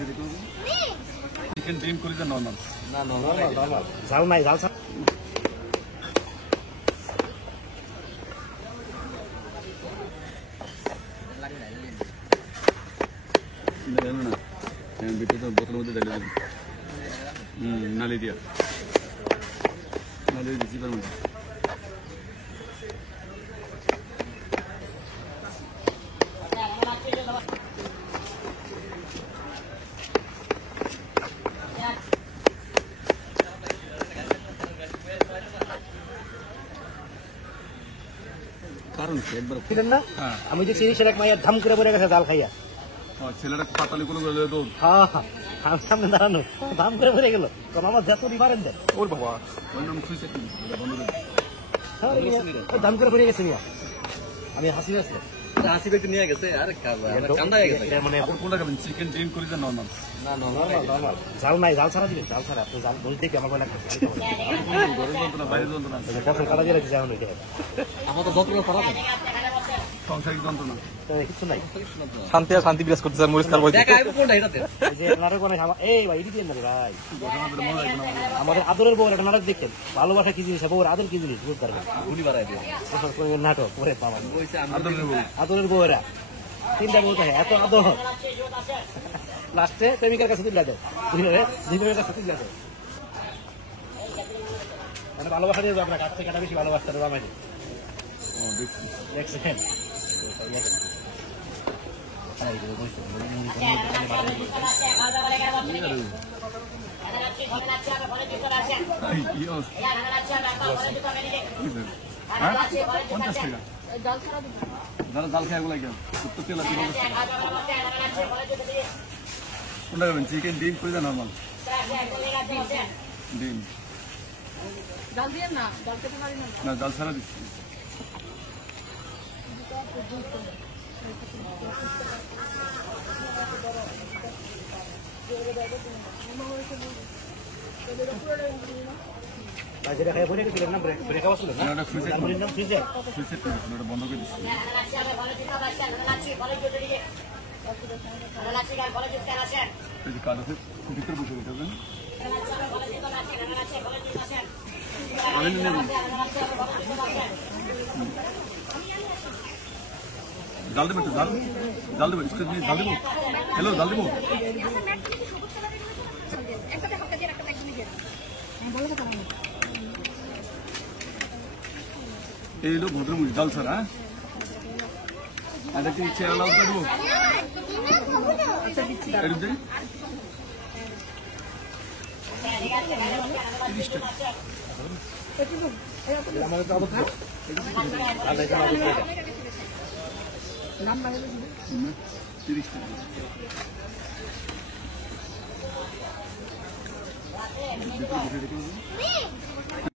chicken dream করি যে normal না নরমাল ঝাল নাই ঝাল জানো না ভিতরে বোতলের মধ্যে ডালে দেবেন নালি দিয়া নালি দিচ্ছি পার মধ্যে কারণ একবার না আমি যে চিনি সেটা মাইয়া ধাম করে পড়ে গেছে জাল খাইয়া ছেলেরা পাতালি কোনো দৌড় হ্যাঁ সামনে দাঁড়ানো ধাম করে পড়ে গেল কারণ আমার যত মারেন দেন ওর বাবা ওই নাম সুইসাইড ধাম করে পড়ে গেছে মিয়া আমি হাসি আসলে হাসি ব্যক্তি নিয়ে গেছে আর কান্দা হয়ে গেছে মানে কোনটা খাবেন চিকেন ড্রিম করি যে নরমাল না নরমাল জাল নাই জাল ছাড়া দিবেন জাল ছাড়া আপনি জাল বল দেখে আমার বলে ঘরের যন্ত্রণা বাইরের যন্ত্রণা পছন্দ কাটা দিয়ে রাখছি এখন আমার তো যত্ন করা সংসারিক যন্ত্রণা কিছু নাই শান্তি আর শান্তি বিরাজ করতেছে মরিচ কার বলতে দেখা আইবো কোনটা এটাতে যে নাটক মানে এই ভাই এদিকে না ভাই আমাদের আদরের বউ একটা নাটক দেখতেন ভালোবাসা কি জিনিস বউর আদর কি জিনিস বুঝতে পারবেন গুলি বাড়াই দিয়ে নাটক ওরে বাবা কইছে আদরের বউরা তিনটা বউ থাকে এত আদর লাস্টে প্রেমিকার কাছে তুলে দেয় দুজনের কাছে তুলে দেয় মানে ভালোবাসা দিয়ে আপনার কাছ থেকে কাটা বেশি ভালোবাসতে হবে আমাকে দেখছেন জাল খাই এগুলো কোনটা খাবেন চিকেন ডিম করে দেন নরমাল ডিম না জাল ছাড়া দিচ্ছি যেটা খাই বলে গেছিলেন না ব্রেক আওয়াজ ছিল না বন্ধ করে দিচ্ছি কাজ আছে ভিতরে বসে গেছে জাল দেবেন তো জাল দেবেন জাল দেবো হ্যালো জাল দেবো এই হলো ভদ্রমুখী জাল স্যার হ্যাঁ কি চেয়ার লাভ করবো তিরিশ টাকা